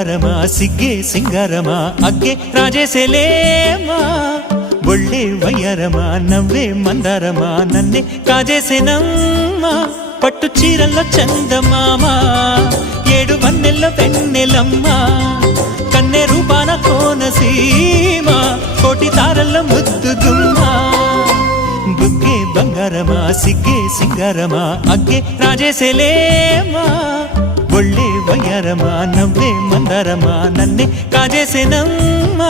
రమా సిగ్గే సింగారమా అగ్గే రాజేసేలేమా ఒళ్ళే వయ్యారమా నవ్వే మందారమా నన్నే కాజేసేనమ్మా పట్టు చీరల్లో చందమామా ఏడు వన్నెల్లో వెన్నెలమ్మా కన్నె రూపాన కోనసీమా కోటి తారల్లో ముద్దుగుమ్మా బుగ్గే బంగారమా సిగ్గే సింగారమా అగ్గే రాజేసేలేమా ఒళ్ళే వయ్యారమా నవ్వే మందారమా నన్నే కాజేసేనమ్మా